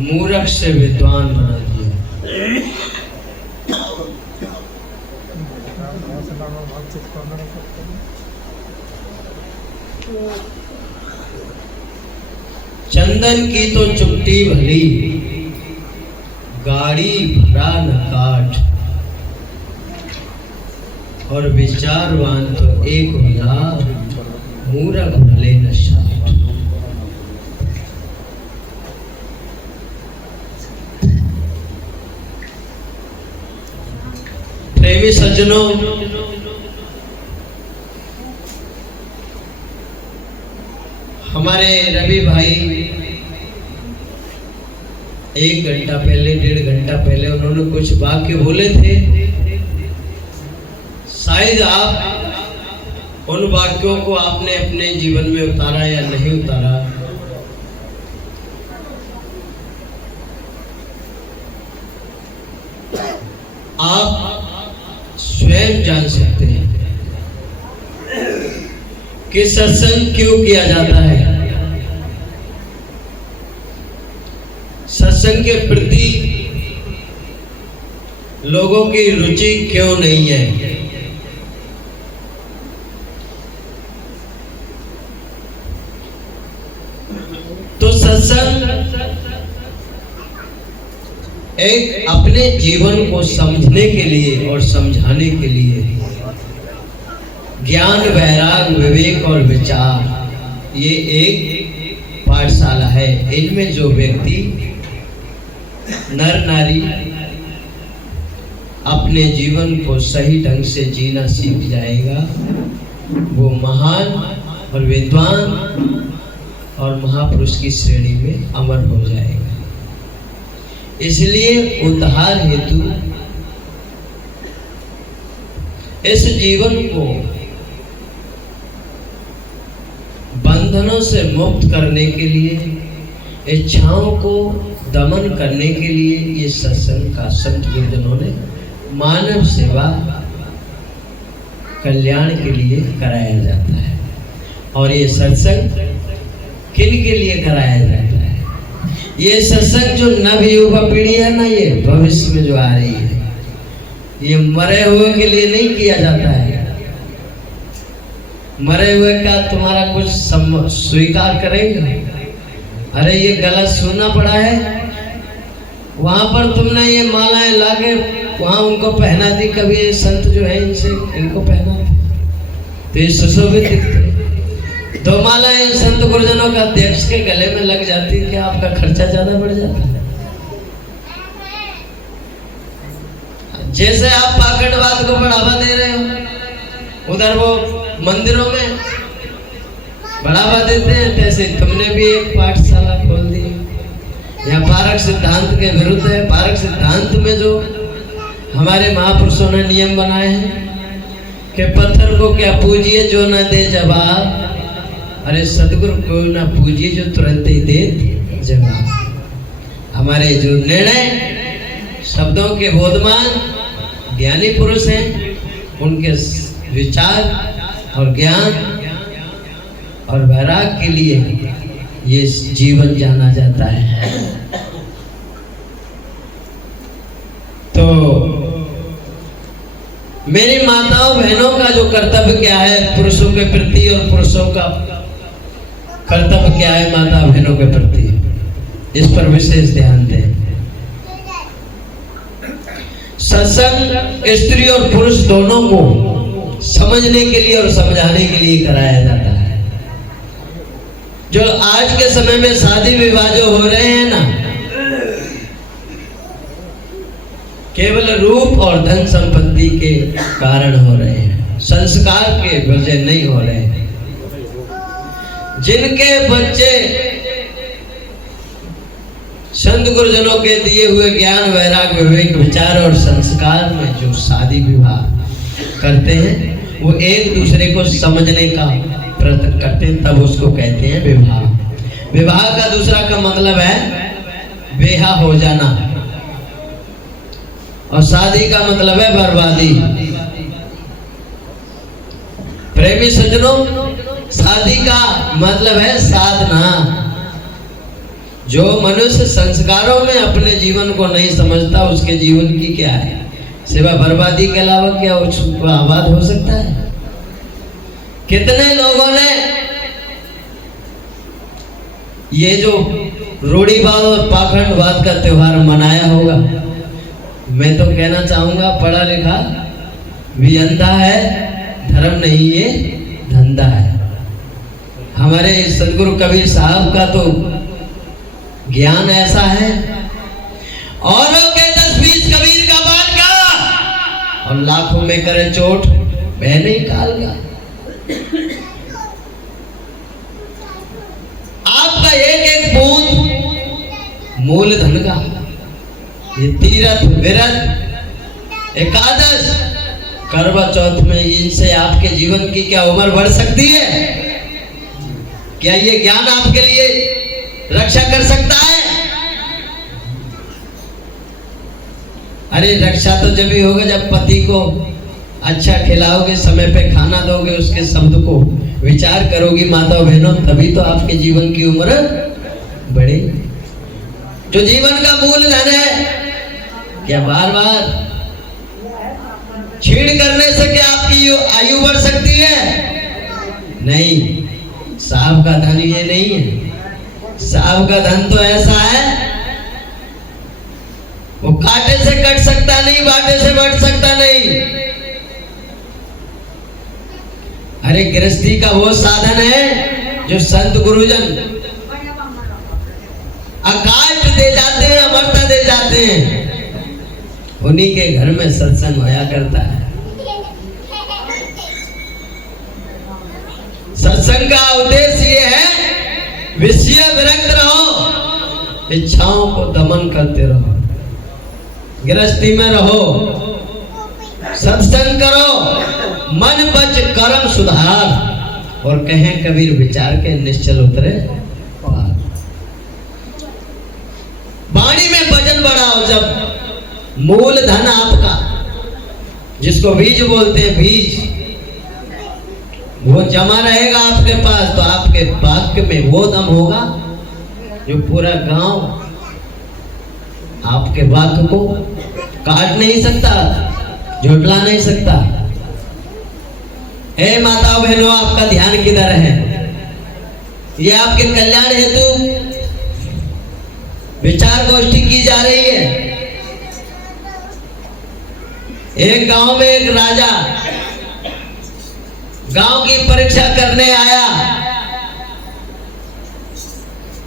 मूर्ख से विद्वान बना दिया। चंदन की तो चुट्टी भली, गाड़ी भरा न काठ, और विचारवान तो 1000, मूर्ख भले न 60। प्रेमी सज्जनों, हमारे रवि भाई 1 घंटा पहले, 1.5 घंटा पहले उन्होंने कुछ वाक्य बोले थे। शायद आप उन वाक्यों को आपने अपने जीवन में उतारा या नहीं उतारा, आप स्वयं जान सकते हैं कि सत्संग क्यों किया जाता है, सत्संग के प्रति लोगों की रुचि क्यों नहीं है। तो सत्संग एक अपने जीवन को समझने के लिए और समझाने के लिए ज्ञान, वैराग, विवेक और विचार, ये एक पाठशाला है। इनमें जो व्यक्ति नर नारी अपने जीवन को सही ढंग से जीना सीख जाएगा, वो महान और विद्वान और महापुरुष की श्रेणी में अमर हो जाएगा। इसलिए उद्धार हेतु इस जीवन को बंधनों से मुक्त करने के लिए, इच्छाओं को दमन करने के लिए ये सत्संग का संत गुरुजनों ने मानव सेवा कल्याण के लिए कराया जाता है। और ये सत्संग किन के लिए कराया जाता है? ये सत्संग जो नव युवा पीढ़ी है ना, ये भविष्य में जो आ रही है, ये मरे हुए के लिए नहीं किया जाता है। मरे हुए का तुम्हारा कुछ स्वीकार करेंगे? अरे ये गलत सुनना पड़ा है, वहां पर तुमने ये मालाएं लाके वहां उनको पहना दी, कभी ये संत जो है इनसे इनको पहना तो ये सुशोभित दिखते। 2 मालाएं संत गुरुजनों का अध्यक्ष के गले में लग जाती, क्या आपका खर्चा ज्यादा बढ़ जाता है? जैसे आप पाकटवाद को बढ़ावा दे रहे हो, उधर वो मंदिरों में बढ़ावा देते हैं, तैसे तुमने भी एक पाठशाला खोल दी। यहाँ पारक सिद्धांत के विरुद्ध है। पारक सिद्धांत में जो हमारे महापुरुषों ने नियम बनाए हैं कि पत्थर को क्या पूजिए जो न दे जवाब, अरे सदगुरु को ना पूजिए जो तुरंत ही दे जवाब। हमारे जो निर्णय शब्दों के बोधमान ज्ञानी पुरुष हैं, उनके विचार और ज्ञान और वैराग के लिए ये जीवन जाना जाता है। तो मेरी माताओं बहनों का जो कर्तव्य क्या है पुरुषों के प्रति, और पुरुषों का कर्तव्य क्या है माता बहनों के प्रति, इस पर विशेष ध्यान दें। सत्संग स्त्री और पुरुष दोनों को समझने के लिए और समझाने के लिए कराया जाता है। जो आज के समय में शादी विवाह जो हो रहे हैं ना, केवल रूप और धन संपत्ति के कारण हो रहे हैं, संस्कार के वजह नहीं हो रहे हैं। जिनके बच्चे संत गुरुजनों के दिए हुए ज्ञान, वैराग, विवेक, विचार और संस्कार में जो शादी विवाह करते हैं, वो एक दूसरे को समझने का प्रयत्न करते हैं, तब उसको कहते हैं विवाह। विवाह का दूसरा का मतलब है बेहा हो जाना, और शादी का मतलब है बर्बादी। प्रेमी सज्जनों, शादी का मतलब है साधना। जो मनुष्य संस्कारों में अपने जीवन को नहीं समझता, उसके जीवन की क्या है, सिवा बर्बादी के अलावा क्या उसको आबाद हो सकता है। कितने लोगों ने ये जो रूढ़िवाद और पाखंडवाद का त्योहार मनाया होगा। मैं तो कहना चाहूंगा, पढ़ा लिखा भी अंधा है, धर्म नहीं ये धंधा है। हमारे सदगुरु कबीर साहब का तो ज्ञान ऐसा है, औरों के 10-20 कबीर का बाल का और लाखों में करे चोट वह नहीं काल का। आपका एक एक बूंद मूल धन का। ये तीर्थ व्रत एकादश करवा चौथ में इनसे आपके जीवन की क्या उम्र बढ़ सकती है? क्या ये ज्ञान आपके लिए रक्षा कर सकता है? अरे रक्षा तो जब भी होगा जब पति को अच्छा खिलाओगे, समय पे खाना दोगे, उसके शब्द को विचार करोगी माता बहनों, तभी तो आपके जीवन की उम्र बढ़ेगी। जो जीवन का मूल धन है, क्या बार बार छीड़ करने से क्या आपकी आयु बढ़ सकती है? नहीं, साहब का धन ये नहीं है। साहब का धन तो ऐसा है, वो कांटे से कट सकता नहीं, बाटे से बढ़ सकता नहीं। अरे गृहस्थी का वो साधन है जो संत गुरुजन अकाट दे जाते हैं, अमरता दे जाते हैं। उन्हीं के घर में सत्संग होया करता है। सत्संग का उद्देश्य ये है, विषय विरक्त रहो, इच्छाओं को दमन करते रहो, गृहस्थी में रहो, सत्संग करो, मन बच कर्म सुधार, और कहें कबीर विचार के निश्चल उतरे पार। वाणी में वजन बढ़ाओ। जब मूल धन आपका, जिसको बीज बोलते हैं, बीज वो जमा रहेगा आपके पास, तो आपके वाक्य में वो दम होगा जो पूरा गांव आपके वाक्य को काट नहीं सकता, झुठला नहीं सकता। ए माता बहनों, आपका ध्यान किधर है? ये आपके कल्याण हेतु विचार गोष्ठी की जा रही है। एक गांव में एक राजा गांव की परीक्षा करने आया।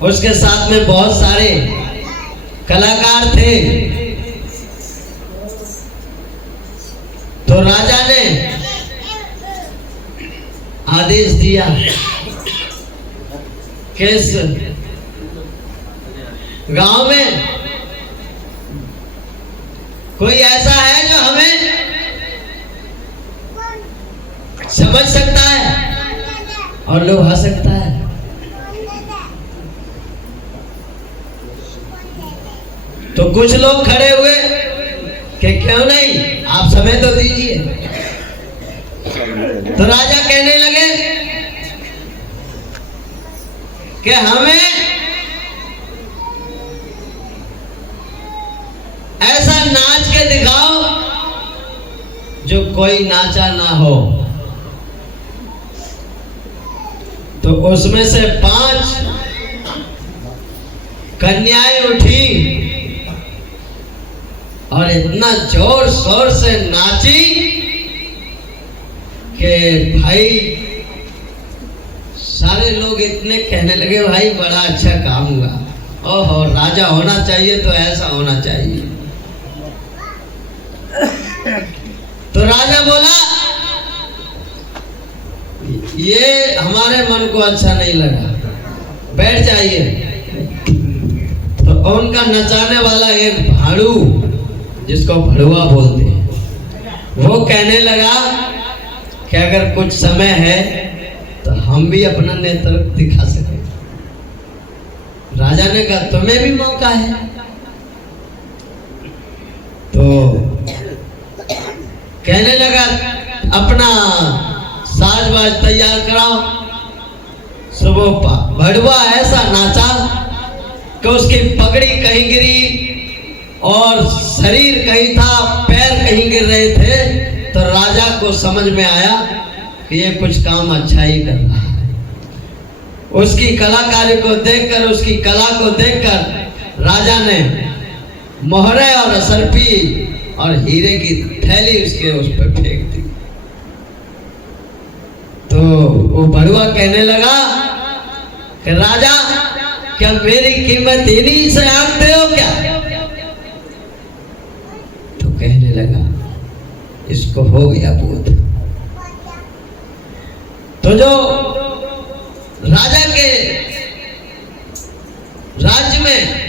उसके साथ में बहुत सारे कलाकार थे। तो राजा ने आदेश दिया कि इस गांव में कोई ऐसा है जो हमें समझ सकता है और लुभा सकता है। तो कुछ लोग खड़े हुए कि क्यों नहीं, आप समय तो दीजिए। तो राजा कहने लगे कि हमें ऐसा नाच के दिखाओ जो कोई नाचा ना हो। तो उसमें से 5 कन्याएं उठी और इतना जोर शोर से नाची कि भाई सारे लोग इतने कहने लगे, भाई बड़ा अच्छा काम हुआ, ओहो राजा होना चाहिए तो ऐसा होना चाहिए। तो राजा बोला, ये हमारे मन को अच्छा नहीं लगा, बैठ जाइए। तो उनका नचाने वाला एक भाड़ू, जिसको भड़ुआ बोलते हैं, वो कहने लगा कि अगर कुछ समय है तो हम भी अपना नेतृत्व दिखा सके। राजा ने कहा तुम्हें भी मौका है। तो कहने लगा अपना साज बाज तैयार कराओ। सुबह भड़ुआ ऐसा नाचा कि उसकी पगड़ी कहीं गिरी और शरीर कहीं था, पैर कहीं गिर रहे थे। तो राजा को समझ में आया कि ये कुछ काम अच्छा ही कर रहा है। उसकी कलाकारी को देखकर, उसकी कला को देखकर राजा ने मोहरे और असरपी और हीरे की थैली उसके उस पर फेंक दी। तो वो भड़ुआ कहने लगा कि राजा, क्या मेरी कीमत इन्हीं से आंकते हो क्या? तो कहने लगा इसको हो गया बोध। तो जो राजा के राज्य में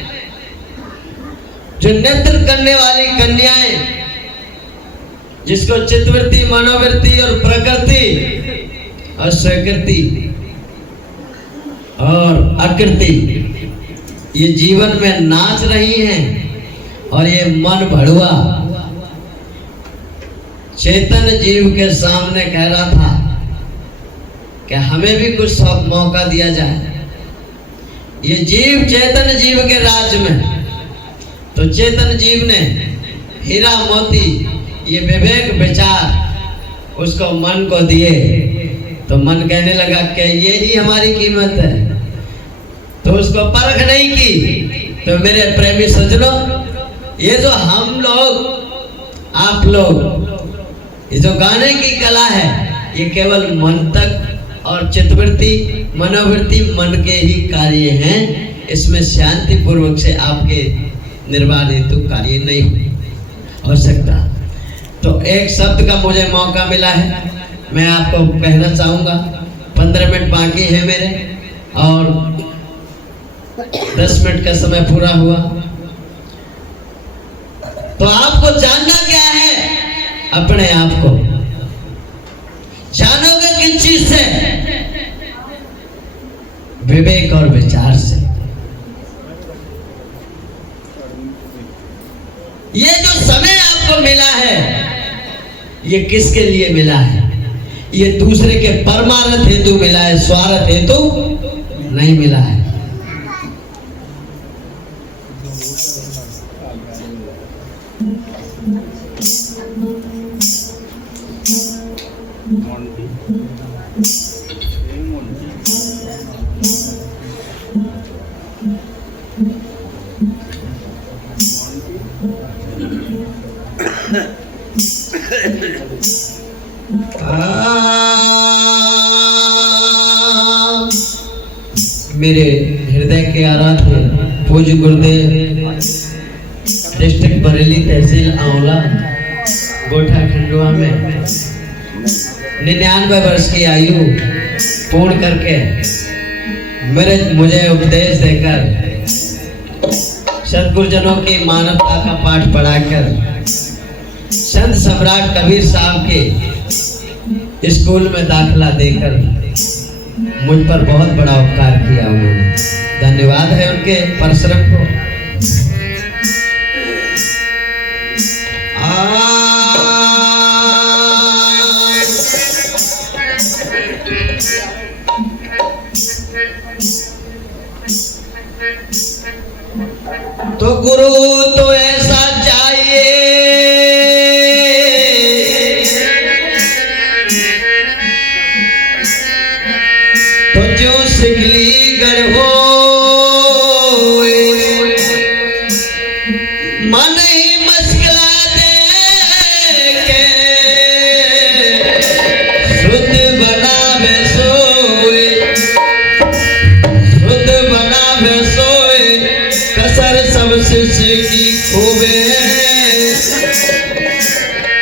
जो नेत्र करने वाली कन्याएं, जिसको चित्तवृत्ति, मनोवृत्ति और प्रकृति और स्वीकृति और आकृति ये जीवन में नाच रही हैं, और ये मन भड़ुआ चेतन जीव के सामने कह रहा था कि हमें भी कुछ मौका दिया जाए। ये जीव चेतन जीव के राज्य में, तो चेतन जीव ने हीरा मोती ये विवेक विचार उसको मन को दिए। तो मन कहने लगा कि ये ही हमारी कीमत है। तो उसको परख नहीं की। तो मेरे प्रेमी सज्जनों, ये जो हम लोग, आप लोग, ये जो गाने की कला है, ये केवल मन तक और चित्तवृत्ति, मनोवृत्ति, मन के ही कार्य हैं। इसमें शांति पूर्वक से आपके निर्वाह हेतु कार्य नहीं हो सकता। तो एक शब्द का मुझे मौका मिला है, मैं आपको कहना चाहूँगा। 15 मिनट बाकी है मेरे, और 10 मिनट का समय पूरा हुआ। तो आपको जानना क्या है? अपने आप को जानोगे किस चीज से? विवेक और विचार से। ये जो समय आपको मिला है, ये किसके लिए मिला है? ये दूसरे के परमार्थ हेतु मिला है, स्वार्थ हेतु नहीं मिला है। मेरे हृदय के आराध्य पूज्य गुरुदेव, डिस्ट्रिक्ट बरेली, तहसील आंवला, गोठा खंडवा में 99 वर्ष की आयु पूर्ण करके मुझे उपदेश देकर, सदगुरुजनों की मानवता का पाठ पढ़ाकर, संत सम्राट कबीर साहब के स्कूल में दाखिला देकर मुझ पर बहुत बड़ा उपकार किया उन्होंने। धन्यवाद है उनके परिश्रम को। तो गुरु तो ऐसा चाहिए, तो जो सिगली गढ़ हो, मन ही मस्कला दे के शुद्ध बनावे सोए, शुद्ध बनावे सोए, कसर सब शिष्य की खूबे,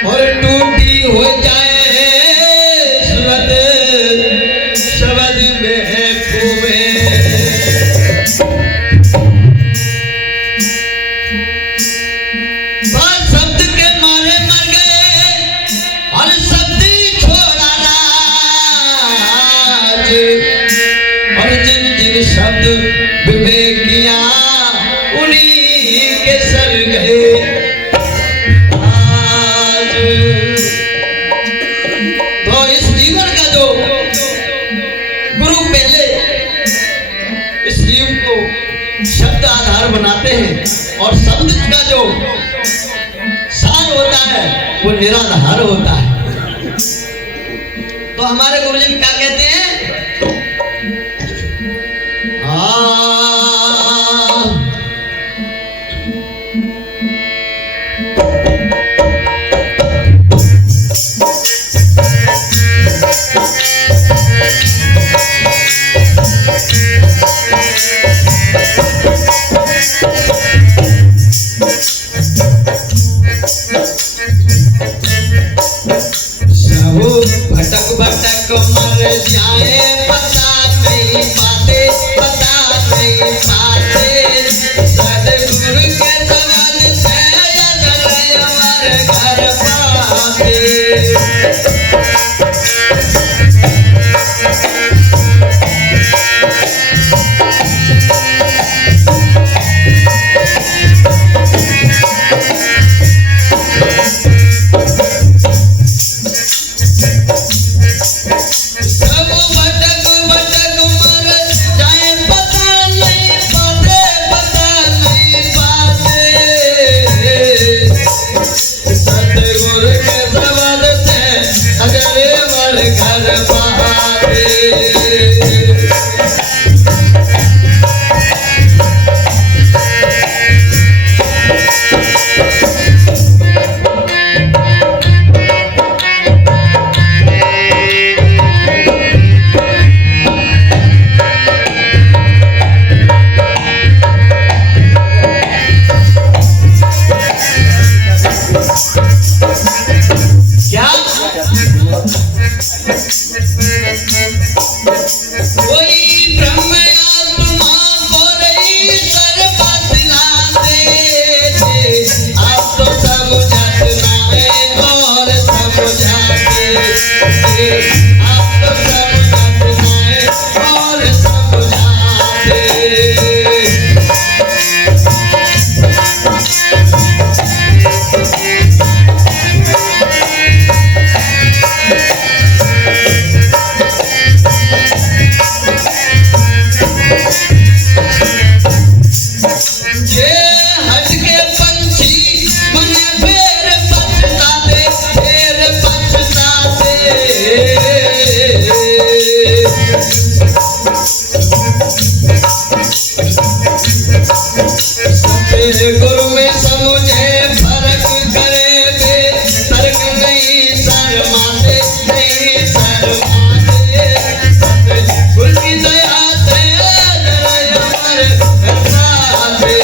और टूटी हो जाए सूरत शब्द में है खूबे। बात शब्द के मारे मर गए और शब्द ही छोड़ा राज, और जिन जिन शब्द विवेक किया उन्हीं के सर गए आज। तो इस जीवन का जो गुरु पहले जीव को शब्द आधार बनाते हैं और शब्द का जो सार होता है वो निराधार होता है। तो हमारे गुरुजन क्या कहते हैं? भटक भटक मर जाए पता नहीं पाते, पता नहीं पाते। सतगुरु के शब्द से हमारे घर पाते। गुरु में समझे फर्क करे बे, तर्क नहीं शर्माते, नहीं शर्माते। गुरु की दया से अमर करवाते।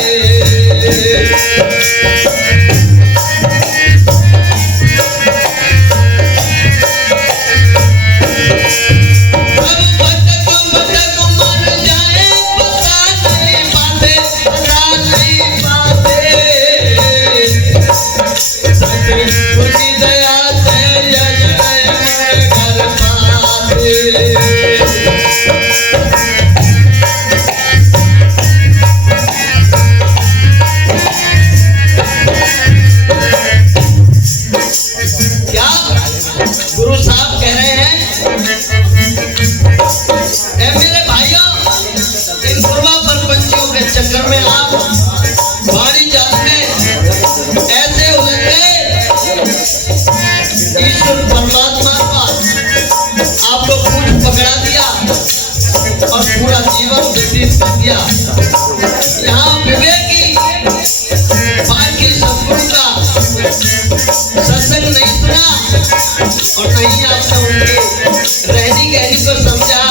चक्कर में आप बाड़ी जाल में ऐसे उलझ गए, ईश्वर परमात्मा का आपको पूछ पकड़ा दिया और पूरा जीवन व्यतीत कर दिया। यहाँ विवेकी बाकी सदगुरु का सत्संग नहीं सुना और नहीं आपने उनके रहनी गहनी को समझा।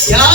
क्या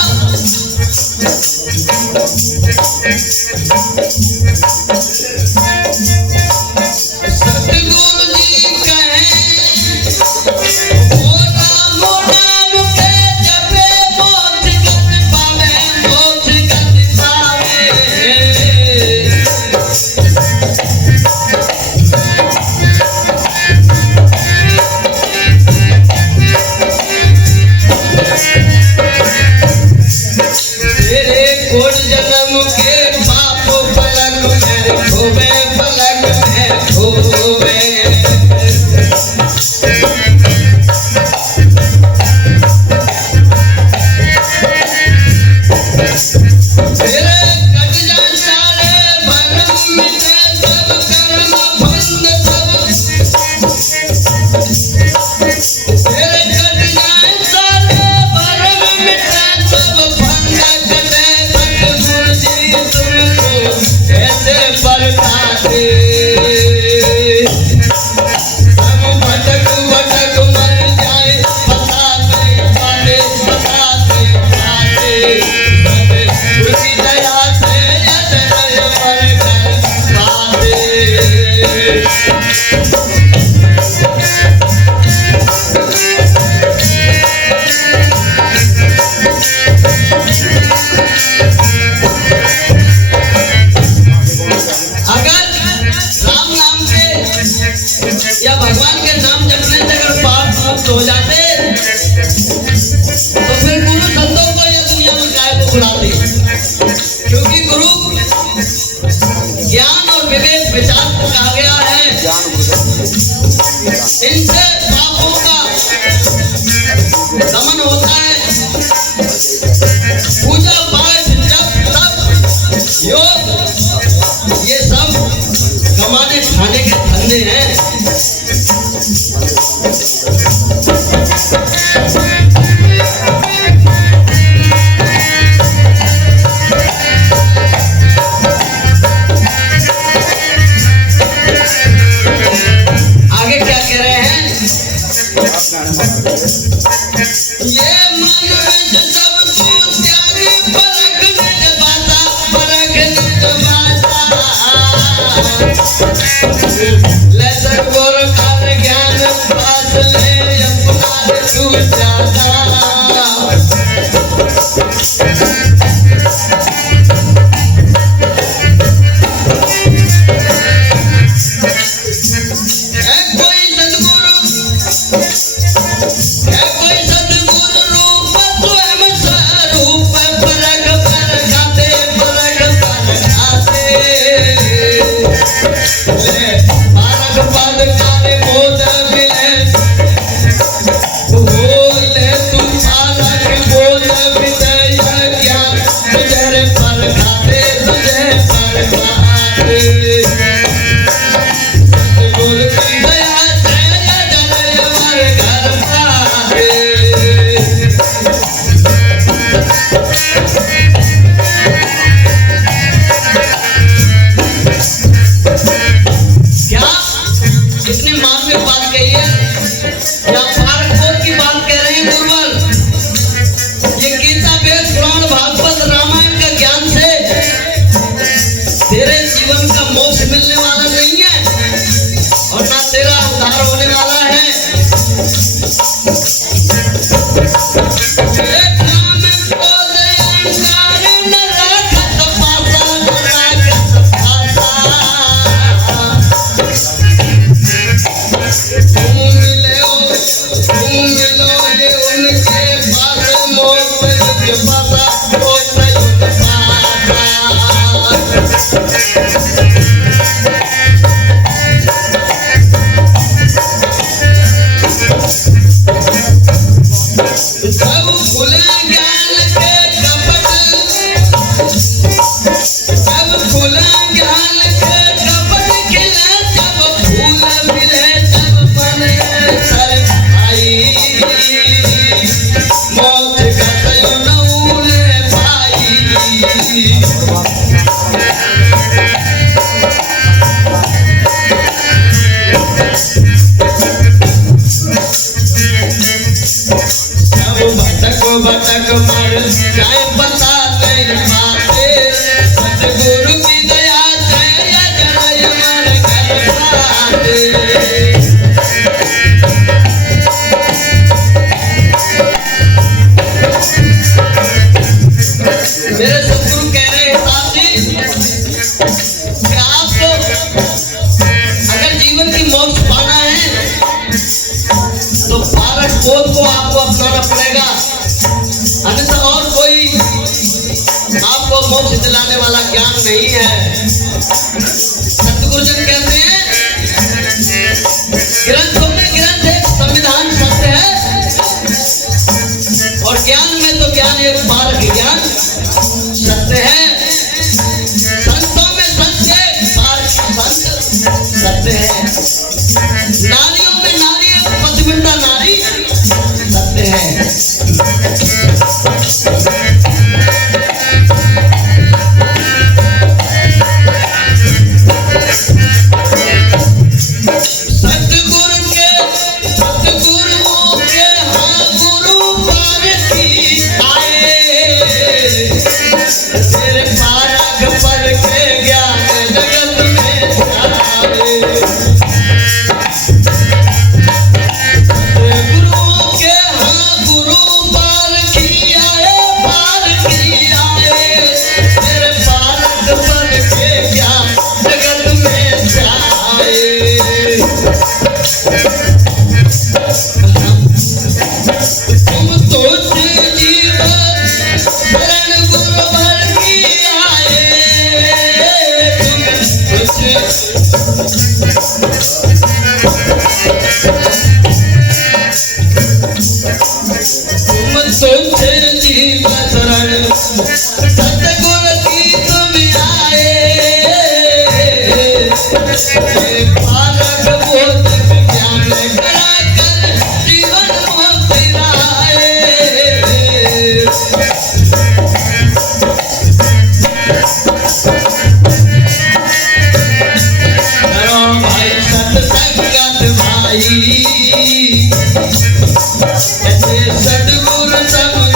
ऐसे सद्गुरु सब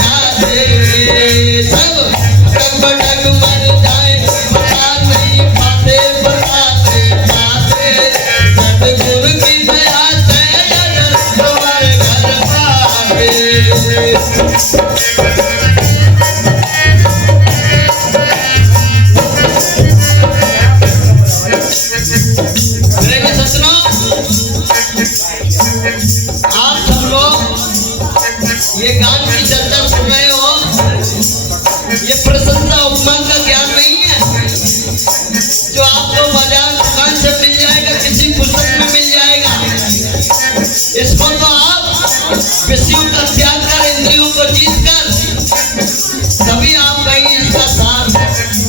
मेरे सज्जनों, आप सब लोग ये गान की चर्चा सुन रहे हो, ये प्रशंसा उपमान का ज्ञान नहीं है जो आपको बाजार दुकान से मिल जाएगा, किसी पुस्तक में मिल जाएगा। इसको तो आप विषयों का त्याग कर, इंद्रियों को जीत कर, तभी आप कहीं इसका सार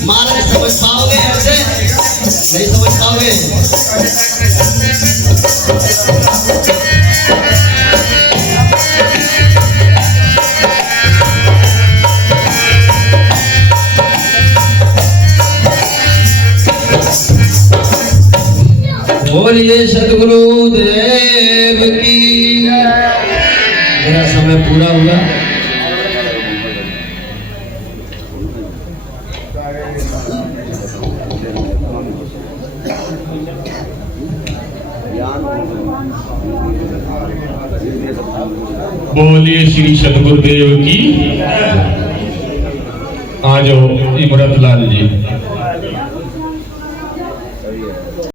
मार्ग समझ पाओगे। ऐसे नहीं समझ पाओगे। बोलिए सद्गुरु देव की। मेरा समय पूरा हुआ। बोलिए श्री सद्गुरुदेव की। आ जाओ इमरत लाल जी।